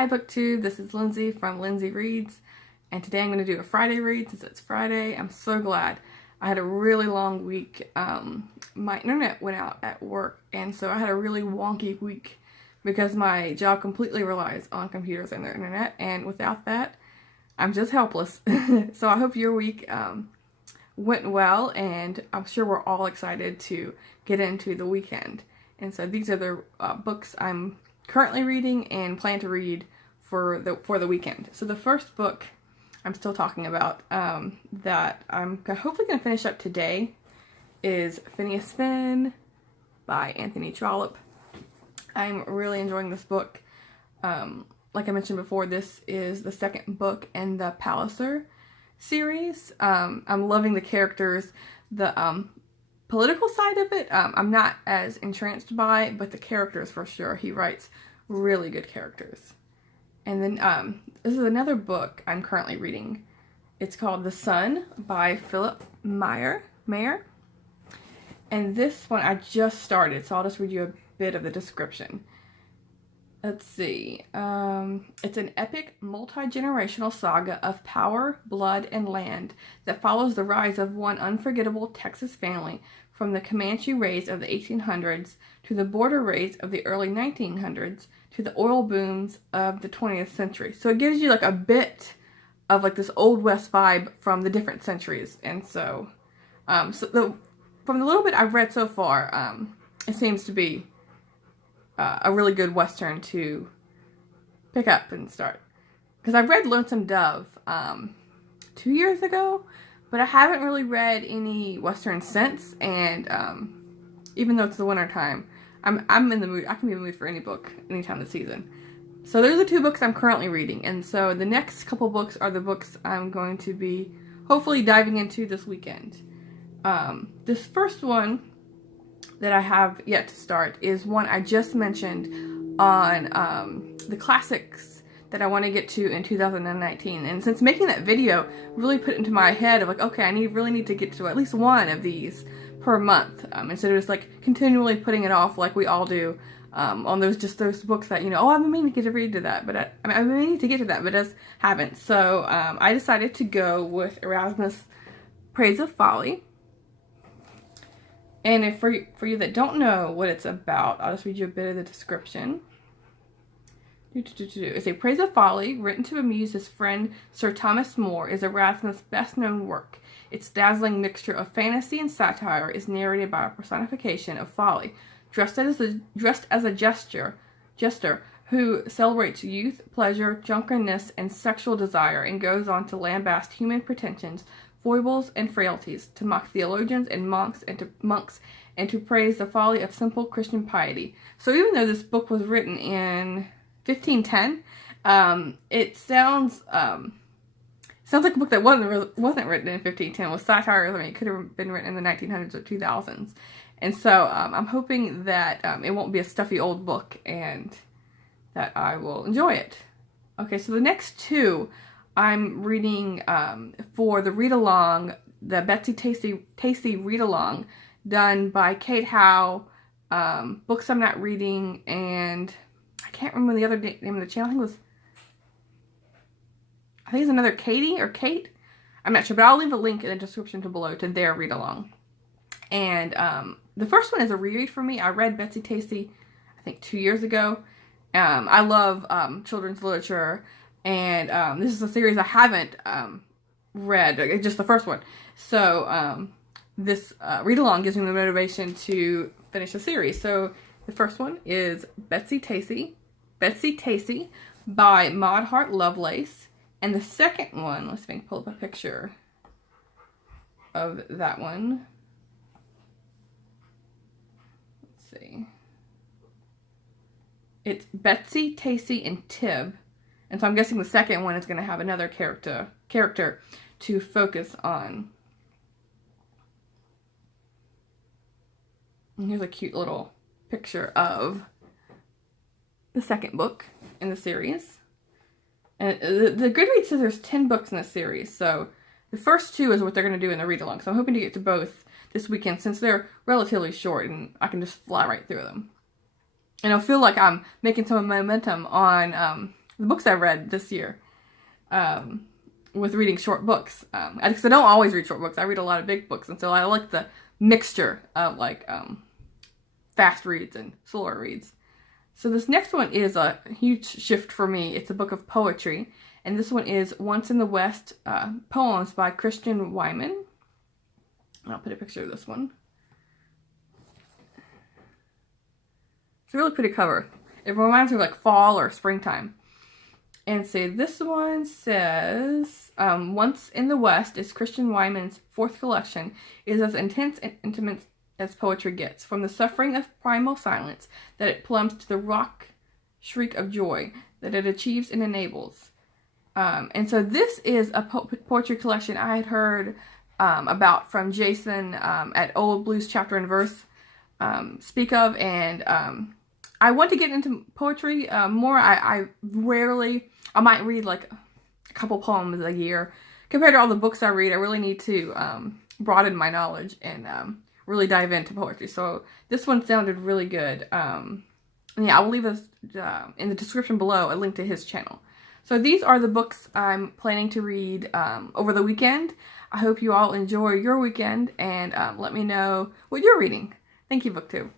Hi BookTube, this is Lindsay from Lindsay Reads, and today I'm going to do a Friday read since it's Friday. I'm so glad. I had a really long week. My internet went out at work, and so I had a really wonky week because my job completely relies on computers and their internet, and without that, I'm just helpless. So I hope your week went well, and I'm sure we're all excited to get into the weekend. And so these are the books I'm currently reading and plan to read for the weekend. So the first book I'm still talking about that I'm hopefully going to finish up today is Phineas Finn by Anthony Trollope. I'm really enjoying this book. Like I mentioned before, this is the second book in the Palliser series. I'm loving the characters. The political side of it, I'm not as entranced by, but the characters for sure. He writes really good characters. And then this is another book I'm currently reading. It's called The Sun by Philip Mayer. And this one I just started, so I'll just read you a bit of the description. Let's see. It's an epic, multi-generational saga of power, blood, and land that follows the rise of one unforgettable Texas family from the Comanche raids of the 1800s to the border raids of the early 1900s to the oil booms of the 20th century. So it gives you like a bit of like this Old West vibe from the different centuries. And so, from the little bit I've read so far, it seems to be a really good Western to pick up and start. Because I've read Lonesome Dove 2 years ago, but I haven't really read any Westerns since, and even though it's the winter time, I'm in the mood. I can be in the mood for any book any time of the season. So those are the two books I'm currently reading, and so the next couple books are the books I'm going to be hopefully diving into this weekend. This first one that I have yet to start is one I just mentioned on the classics that I want to get to in 2019. And since making that video really put into my head of like, okay, I really need to get to at least one of these per month, instead of just like continually putting it off like we all do on those books that, you know, oh, I've been meaning to get to read to that, but I've been meaning to get to that, but just haven't. So I decided to go with Erasmus' Praise of Folly. And if for you that don't know what it's about, I'll just read you a bit of the description. It's a Praise of Folly, written to amuse his friend Sir Thomas More, is Erasmus' best-known work. Its dazzling mixture of fantasy and satire is narrated by a personification of folly, dressed as a jester who celebrates youth, pleasure, drunkenness, and sexual desire, and goes on to lambast human pretensions, foibles, and frailties, to mock theologians and monks, and to praise the folly of simple Christian piety. So even though this book was written in 1510, it sounds like a book that wasn't written in 1510 with satire. I mean, it could have been written in the 1900s or 2000s. And so I'm hoping that it won't be a stuffy old book and that I will enjoy it. Okay, so the next two I'm reading for the Readalong, the Betsy Tacy Readalong, done by Kate Howe, Books I'm Not Reading, and I can't remember the other name of the channel. I think it's another Katie or Kate. I'm not sure, but I'll leave a link in the description below to their read-along. And the first one is a reread for me. I read Betsy Tacy, I think 2 years ago. I love children's literature, and this is a series I haven't read, just the first one. So this read-along gives me the motivation to finish the series. So the first one is Betsy Tacy by Maud Hart Lovelace. And the second one, let's see if I can pull up a picture of that one. Let's see. It's Betsy, Tacy, and Tib. And so I'm guessing the second one is going to have another character to focus on. And here's a cute little picture of the second book in the series. And the Goodreads says there's 10 books in this series, so the first two is what they're going to do in the read-along. So I'm hoping to get to both this weekend since they're relatively short and I can just fly right through them. And I feel like I'm making some momentum on the books I read this year with reading short books. Because I don't always read short books. I read a lot of big books, and so I like the mixture of like fast reads and slower reads. So this next one is a huge shift for me. It's a book of poetry, and this one is Once in the West, poems by Christian Wyman. I'll put a picture of this one. It's a really pretty cover. It reminds me of like fall or springtime. And so this one says, Once in the West is Christian Wyman's fourth collection. It is as intense and intimate as poetry gets. From the suffering of primal silence that it plumbs to the rock shriek of joy that it achieves and enables. And so this is a poetry collection I had heard about from Jason at Old Blues Chapter and Verse speak of, and I want to get into poetry more. I might read like a couple poems a year. Compared to all the books I read, I really need to broaden my knowledge and really dive into poetry. So this one sounded really good. Yeah, I will leave us in the description below a link to his channel. So these are the books I'm planning to read over the weekend. I hope you all enjoy your weekend, and let me know what you're reading. Thank you, BookTube.